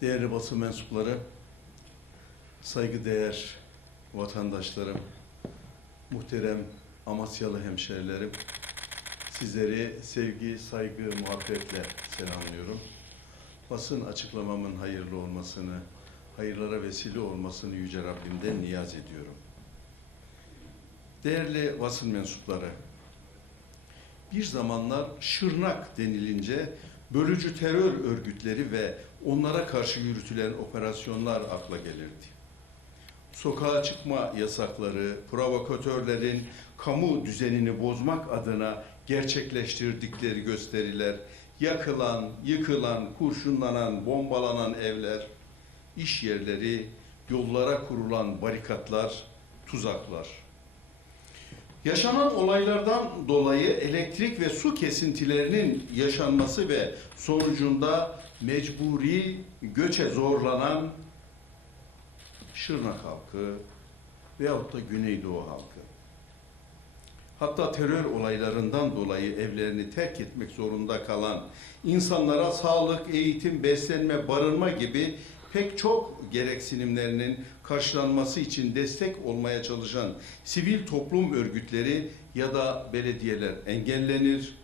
Değerli basın mensupları, saygıdeğer vatandaşlarım, muhterem Amasyalı hemşerilerim, sizleri sevgi, saygı, muhabbetle selamlıyorum. Basın açıklamamın hayırlı olmasını, hayırlara vesile olmasını Yüce Rabbimden niyaz ediyorum. Değerli basın mensupları, bir zamanlar Şırnak denilince bölücü terör örgütleri ve onlara karşı yürütülen operasyonlar akla gelirdi. Sokağa çıkma yasakları, provokatörlerin kamu düzenini bozmak adına gerçekleştirdikleri gösteriler, yakılan, yıkılan, kurşunlanan, bombalanan evler, iş yerleri, yollara kurulan barikatlar, tuzaklar. Yaşanan olaylardan dolayı elektrik ve su kesintilerinin yaşanması ve sonucunda mecburi göçe zorlanan Şırnak halkı veyahut da Güneydoğu halkı. Hatta terör olaylarından dolayı evlerini terk etmek zorunda kalan insanlara sağlık, eğitim, beslenme, barınma gibi pek çok gereksinimlerinin karşılanması için destek olmaya çalışan sivil toplum örgütleri ya da belediyeler engellenir.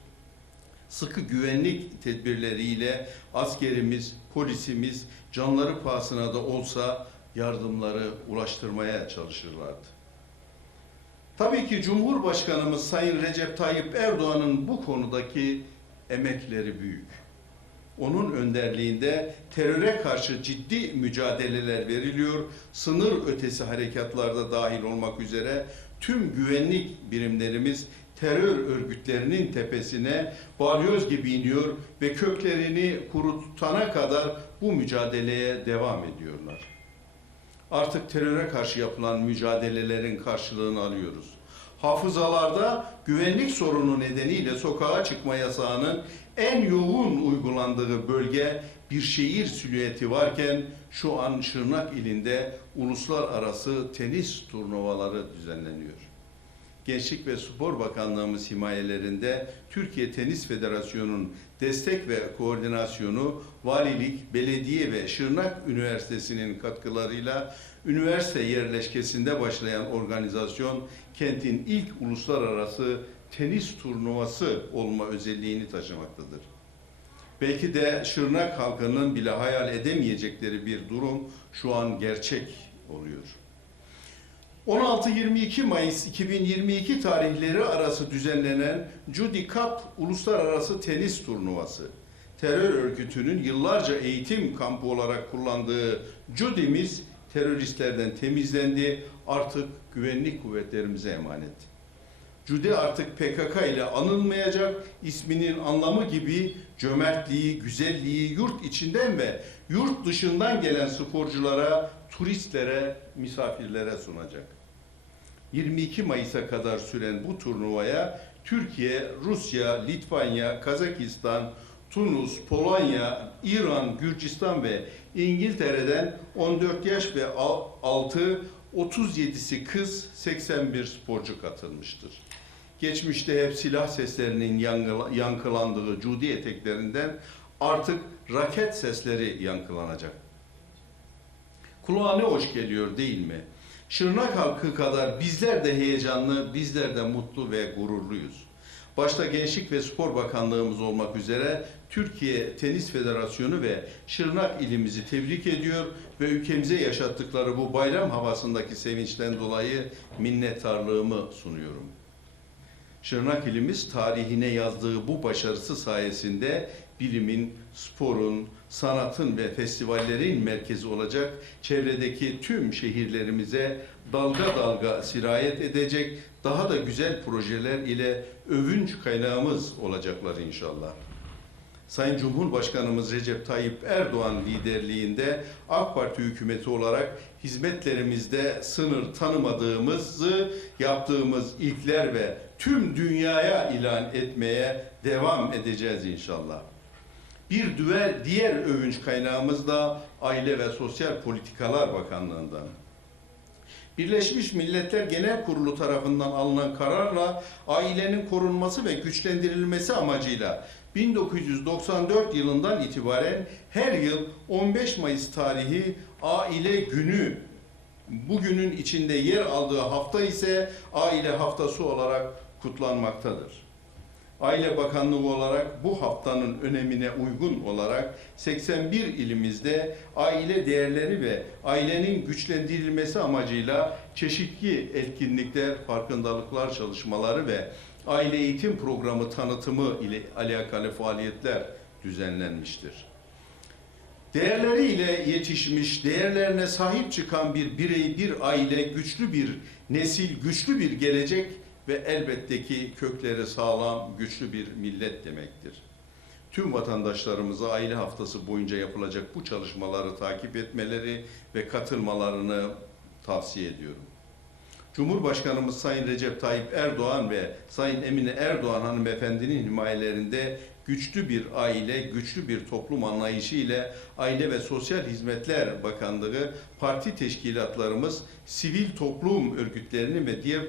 Sıkı güvenlik tedbirleriyle askerimiz, polisimiz canları pahasına da olsa yardımları ulaştırmaya çalışırlardı. Tabii ki Cumhurbaşkanımız Sayın Recep Tayyip Erdoğan'ın bu konudaki emekleri büyük. Onun önderliğinde teröre karşı ciddi mücadeleler veriliyor. Sınır ötesi harekatlarda dahil olmak üzere tüm güvenlik birimlerimiz terör örgütlerinin tepesine balyoz gibi iniyor ve köklerini kurutana kadar bu mücadeleye devam ediyorlar. Artık teröre karşı yapılan mücadelelerin karşılığını alıyoruz. Hafızalarda güvenlik sorunu nedeniyle sokağa çıkma yasağının en yoğun uygulandığı bölge bir şehir silüeti varken şu an Şırnak ilinde uluslararası tenis turnuvaları düzenleniyor. Gençlik ve Spor Bakanlığımız himayelerinde Türkiye Tenis Federasyonu'nun destek ve koordinasyonu, valilik, belediye ve Şırnak Üniversitesi'nin katkılarıyla üniversite yerleşkesinde başlayan organizasyon kentin ilk uluslararası tenis turnuvası olma özelliğini taşımaktadır. Belki de Şırnak halkının bile hayal edemeyecekleri bir durum şu an gerçek oluyor. 16-22 Mayıs 2022 tarihleri arası düzenlenen Judy Cup Uluslararası Tenis Turnuvası. Terör örgütünün yıllarca eğitim kampı olarak kullandığı Judy'miz teröristlerden temizlendi, artık güvenlik kuvvetlerimize emanet. Judy artık PKK ile anılmayacak, isminin anlamı gibi cömertliği, güzelliği yurt içinden ve yurt dışından gelen sporculara, turistlere, misafirlere sunacak. 22 Mayıs'a kadar süren bu turnuvaya Türkiye, Rusya, Litvanya, Kazakistan, Tunus, Polonya, İran, Gürcistan ve İngiltere'den 14 yaş ve altı 37'si kız 81 sporcu katılmıştır. Geçmişte hep silah seslerinin yankılandığı cudi eteklerinden artık raket sesleri yankılanacak. Kulağa ne hoş geliyor değil mi? Şırnak halkı kadar bizler de heyecanlı, bizler de mutlu ve gururluyuz. Başta Gençlik ve Spor Bakanlığımız olmak üzere Türkiye Tenis Federasyonu ve Şırnak ilimizi tebrik ediyor ve ülkemize yaşattıkları bu bayram havasındaki sevinçten dolayı minnettarlığımı sunuyorum. Şırnak ilimiz tarihine yazdığı bu başarısı sayesinde bilimin, sporun, sanatın ve festivallerin merkezi olacak çevredeki tüm şehirlerimize dalga dalga sirayet edecek daha da güzel projeler ile övünç kaynağımız olacaklar inşallah. Sayın Cumhurbaşkanımız Recep Tayyip Erdoğan liderliğinde AK Parti hükümeti olarak hizmetlerimizde sınır tanımadığımızı yaptığımız ilkler ve tüm dünyaya ilan etmeye devam edeceğiz inşallah. Bir düver, diğer övünç kaynağımız da Aile ve Sosyal Politikalar Bakanlığı'ndan. Birleşmiş Milletler Genel Kurulu tarafından alınan kararla ailenin korunması ve güçlendirilmesi amacıyla 1994 yılından itibaren her yıl 15 Mayıs tarihi Aile Günü bugünün içinde yer aldığı hafta ise Aile Haftası olarak kutlanmaktadır. Aile Bakanlığı olarak bu haftanın önemine uygun olarak 81 ilimizde aile değerleri ve ailenin güçlendirilmesi amacıyla çeşitli etkinlikler, farkındalıklar çalışmaları ve aile eğitim programı tanıtımı ile alakalı faaliyetler düzenlenmiştir. Değerleriyle yetişmiş, değerlerine sahip çıkan bir birey, bir aile, güçlü bir nesil, güçlü bir gelecek ve elbette ki kökleri sağlam, güçlü bir millet demektir. Tüm vatandaşlarımıza aile haftası boyunca yapılacak bu çalışmaları takip etmeleri ve katılmalarını tavsiye ediyorum. Cumhurbaşkanımız Sayın Recep Tayyip Erdoğan ve Sayın Emine Erdoğan hanımefendinin himayelerinde güçlü bir aile, güçlü bir toplum anlayışı ile Aile ve Sosyal Hizmetler Bakanlığı, parti teşkilatlarımız, sivil toplum örgütlerinin ve diğer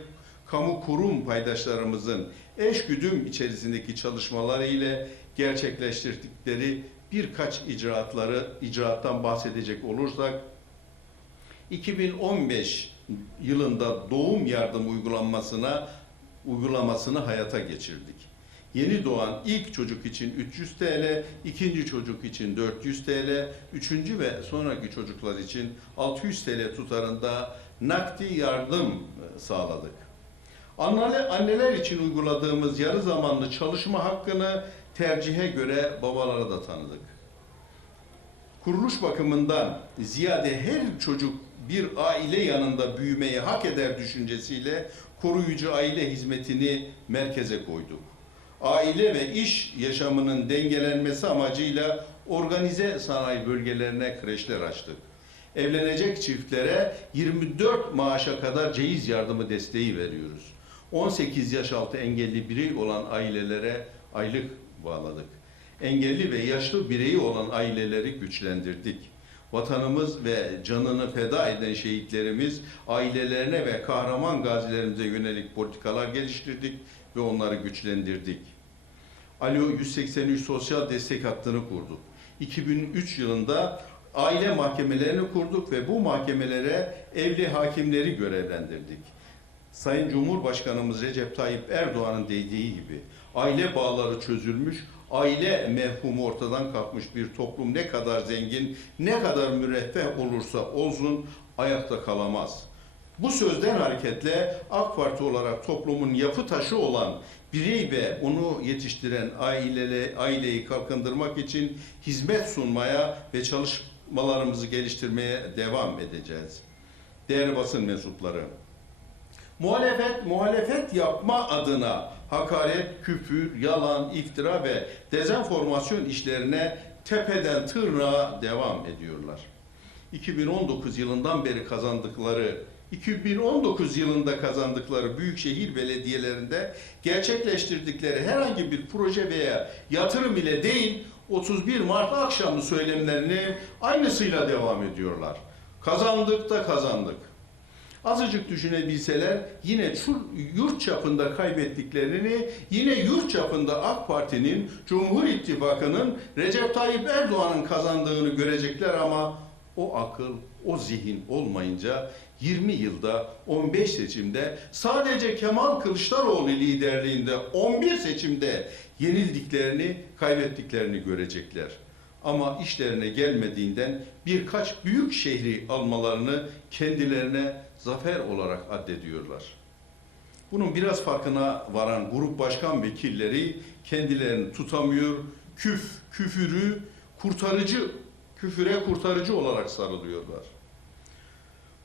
kamu kurum paydaşlarımızın eş güdüm içerisindeki çalışmaları ile gerçekleştirdikleri birkaç icraatları icraattan bahsedecek olursak 2015 yılında doğum yardım uygulanmasına uygulamasını hayata geçirdik. Yeni doğan ilk çocuk için 300 TL, ikinci çocuk için 400 TL, üçüncü ve sonraki çocuklar için 600 TL tutarında nakdi yardım e, sağladık. Anneler, anneler için uyguladığımız yarı zamanlı çalışma hakkını tercihe göre babalara da tanıdık. Kuruluş bakımından ziyade her çocuk bir aile yanında büyümeyi hak eder düşüncesiyle koruyucu aile hizmetini merkeze koyduk. Aile ve iş yaşamının dengelenmesi amacıyla organize sanayi bölgelerine kreşler açtık. Evlenecek çiftlere 24 maaşa kadar ceyiz yardımı desteği veriyoruz. 18 yaş altı engelli birey olan ailelere aylık bağladık. Engelli ve yaşlı bireyi olan aileleri güçlendirdik. Vatanımız ve canını feda eden şehitlerimiz ailelerine ve kahraman gazilerimize yönelik politikalar geliştirdik ve onları güçlendirdik. Alo 183 sosyal destek hattını kurduk. 2003 yılında aile mahkemelerini kurduk ve bu mahkemelere evli hakimleri görevlendirdik. Sayın Cumhurbaşkanımız Recep Tayyip Erdoğan'ın dediği gibi aile bağları çözülmüş, aile mefhumu ortadan kalkmış bir toplum ne kadar zengin, ne kadar müreffeh olursa olsun ayakta kalamaz. Bu sözden hareketle AK Parti olarak toplumun yapı taşı olan birey ve onu yetiştiren ailele, aileyi kalkındırmak için hizmet sunmaya ve çalışmalarımızı geliştirmeye devam edeceğiz. Değerli basın mensupları, Muhalefet, muhalefet yapma adına hakaret, küfür, yalan, iftira ve dezenformasyon işlerine tepeden tırnağa devam ediyorlar. 2019 yılından beri kazandıkları 2019 yılında kazandıkları büyükşehir belediyelerinde gerçekleştirdikleri herhangi bir proje veya yatırım ile değil 31 Mart akşamı söylemlerini aynısıyla devam ediyorlar. Kazandık da kazandık. Azıcık düşünebilseler yine yurt çapında kaybettiklerini yine yurt çapında AK Parti'nin, Cumhur İttifakı'nın, Recep Tayyip Erdoğan'ın kazandığını görecekler ama o akıl, o zihin olmayınca 20 yılda 15 seçimde sadece Kemal Kılıçdaroğlu liderliğinde 11 seçimde yenildiklerini, kaybettiklerini görecekler. Ama işlerine gelmediğinden birkaç büyük şehri almalarını kendilerine zafer olarak addediyorlar. Bunun biraz farkına varan grup başkan vekilleri kendilerini tutamıyor, küf, küfürü kurtarıcı, küfüre kurtarıcı olarak sarılıyorlar.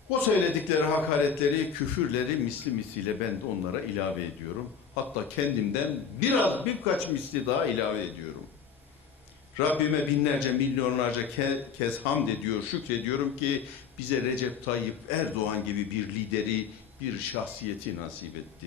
O söyledikleri hakaretleri, küfürleri misli misliyle ben de onlara ilave ediyorum. Hatta kendimden biraz birkaç misli daha ilave ediyorum. Rabbime binlerce, milyonlarca ke kez hamd ediyor, şükrediyorum ki bize Recep Tayyip Erdoğan gibi bir lideri, bir şahsiyeti nasip etti.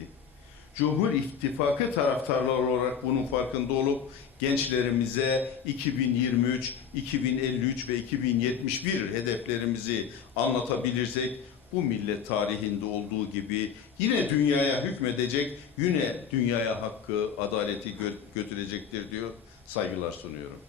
Cumhur İttifakı taraftarları olarak bunun farkında olup gençlerimize 2023, 2053 ve 2071 hedeflerimizi anlatabilirsek bu millet tarihinde olduğu gibi yine dünyaya hükmedecek, yine dünyaya hakkı, adaleti gö- götürecektir diyor. Saygılar sunuyorum.